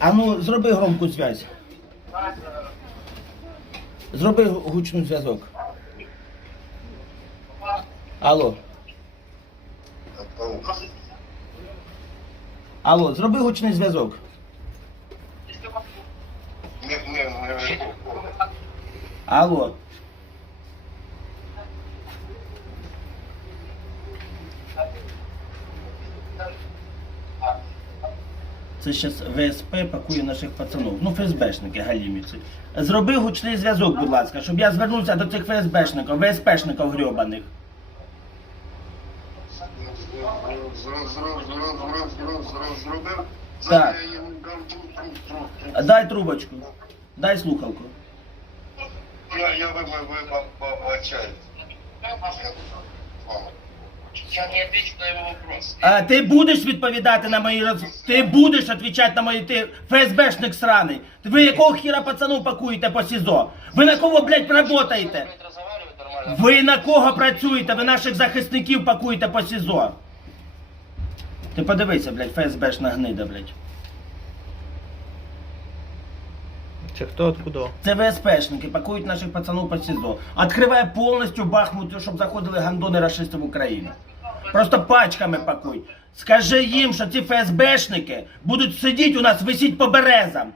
А ну, зроби громку зв'язь. Зроби гучний зв'язок. Алло. Алло, зроби гучний зв'язок. Алло. Це зараз ВСП пакує наших пацанів. Ну, ФСБшники галіміці. Зроби гучний зв'язок, будь ласка, щоб я звернувся до цих ФСБшників, ВСПшників грьобаних. Так. Дай трубочку. Дай слухалку. Я, я Я не отвечу на его вопрос. А ти будеш відповідати на мої роз... Ти будеш відповідати на мої ти ФСБшник сраний. Ви якого хіра пацану пакуєте по СІЗО? Ви на кого, блядь, працюєте? Будет разговаривать нормально. Ви на кого працюєте? Ви наших захисників пакуєте по СІЗО. Ти подивися, блядь, ФСБшна гнида, блядь. Це хто откуда? Це ВСПшники пакують наших пацанів по СІЗО. Откриває повністю Бахмут, щоб заходили гандони рашисти в Україну. Просто пачками пакуй. Скажи їм, що ці ФСБшники будуть сидіти у нас, висіть по березам.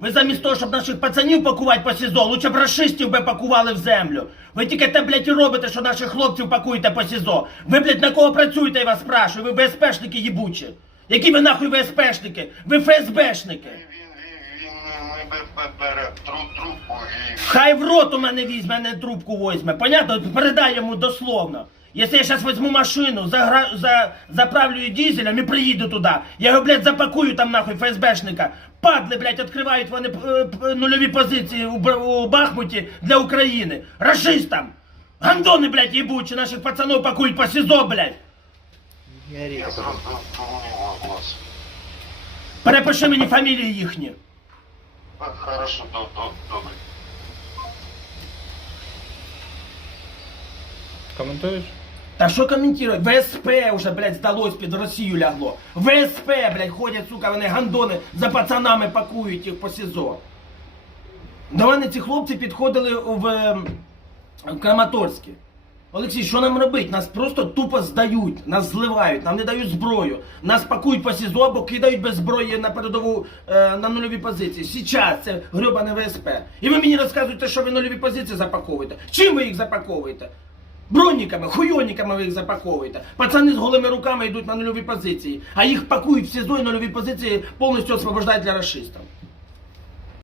Ви замість того, щоб наших пацанів пакувати по СІЗО, лучше б рашистів би пакували в землю. Ви тільки те, блядь, і робите, що наших хлопців пакуєте по СІЗО. Ви, блядь, на кого працюєте, я вас спрашую? Ви ВСПшники їбучі. Які ви нахуй ВСПшники? Ви ФСБшники. Хай в рот у мене візьме, а не трубку возьме. Понятно? Передай йому дословно. Якщо я зараз візьму машину, загра... за... заправлю її дизелем і приїду туди, я його, блядь, запакую там нахуй ФСБшника. Падли, блядь, відкривають вони е, нульові позиції у, Бахмуті для України. Рашистам! Гандони, блядь, їбучі, наших пацанов пакують по СІЗО, блядь. Я. Перепиши мені фамілії їхні. Хорошо, до- до- добре. Коментуєш? Та що коментувати? ВСП уже, блядь, здалось під Росію лягло. ВСП, блядь, ходять, сука, вони гандони за пацанами пакують їх по СІЗО. До мене ці хлопці підходили в, ем, в Краматорське. Олексій, що нам робити? Нас просто тупо здають, нас зливають, нам не дають зброю. Нас пакують по СІЗО або кидають без зброї на передову е, на нульові позиції. Сейчас це грьобане ВСП. І ви мені розказуєте, що ви нульові позиції запаковуєте. Чим ви їх запаковуєте? Бронниками, хуйонниками ви їх запаковуєте. Пацани з голими руками йдуть на нульові позиції, а їх пакують в СІЗО і нульові позиції повністю освобождають для расистів.